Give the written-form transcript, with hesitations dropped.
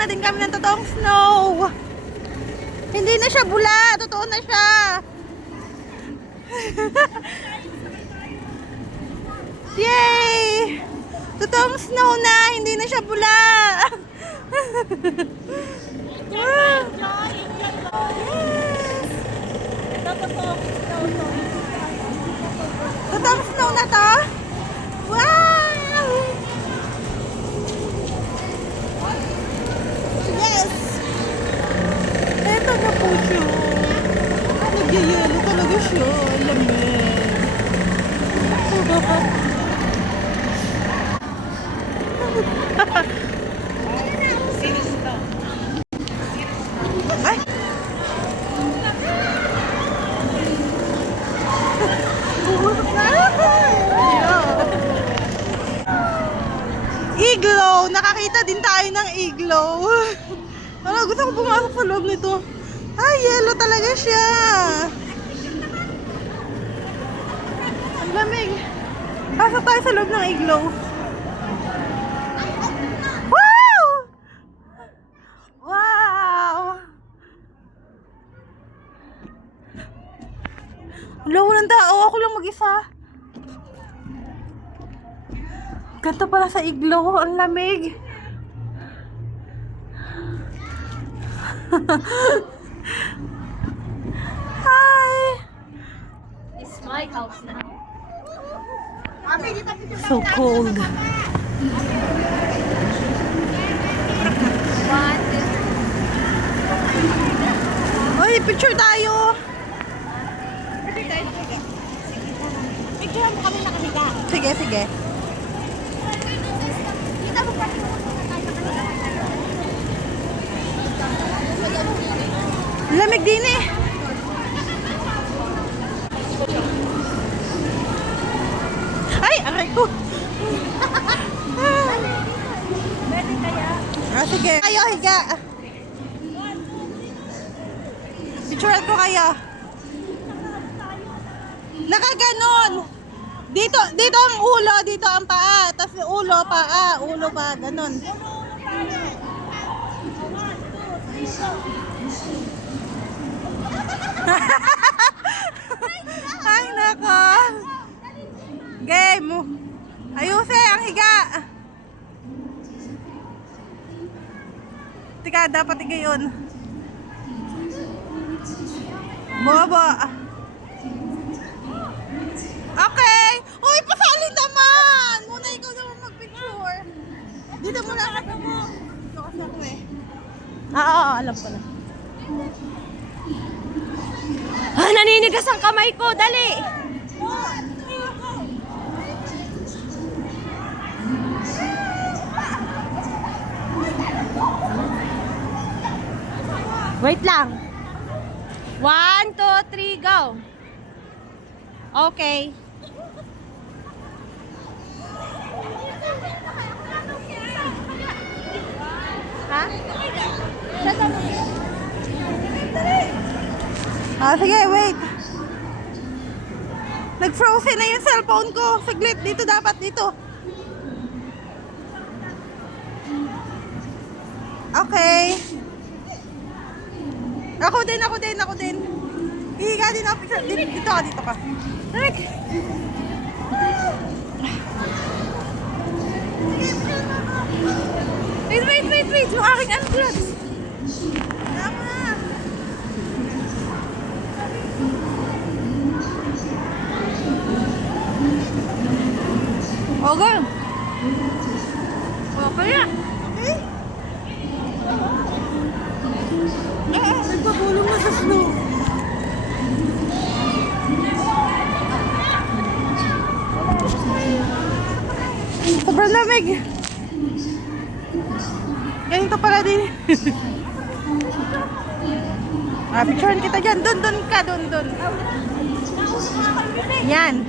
na din kami ng totoong snow. Hindi na siya bula. Totoo na siya. Yay! Totoong snow na. Hindi na siya bula. Totoong snow na to? Wow! Yes! Eto na po siya. Nagyayelo talaga siya. Lamig. Ay! Iglo! Nakakita din tayo ng iglo. Ano, gusto ko pumasok sa loob nito. Ay, yellow talaga siya. Ang lamig. Pasok tayo sa loob ng iglo. Wow! Wow! Wala, walang tao. Ako lang mag-isa. Ganito pala sa iglo. Ang lamig. Hi! It's my house now. So cold. Oy, picture tayo. Picture mo kami nakahiga. Sige, sige. Kita mo pa tayo nakahiga. Lamig din eh. Ay, aray ko. Pwede kaya? Sige. Kayo, higa. Picturean ko kayo. Nakaganon. Dito ang ulo, dito ang paa. Tapos ulo, paa, ulo pa, ganon. Ay, nako. Game. Ayusin ang higa. Tika, dapat higa yun. Bobo. Okay. Uy, pasali naman. Muna ikaw naman mag-picture. Dito muna ako mo. Dito kasi ako eh. Alam ko na. Ah, naninigas ang kamay ko. Dali. Wait lang. 1, 2, 3, go. Okay. Ha? Sige, wait. Nag-frozen na yung cellphone ko. Saglit, dito dapat, dito. Okay. Ako din. Hihiga din ako. Dito ka. Wait. Yung aking unglass. Tama. Okay. Okay. Nagpapulong na sa snow. Sobrang lamig. Ganito pala din. Picturean kita dyan. Doon ka. Yan.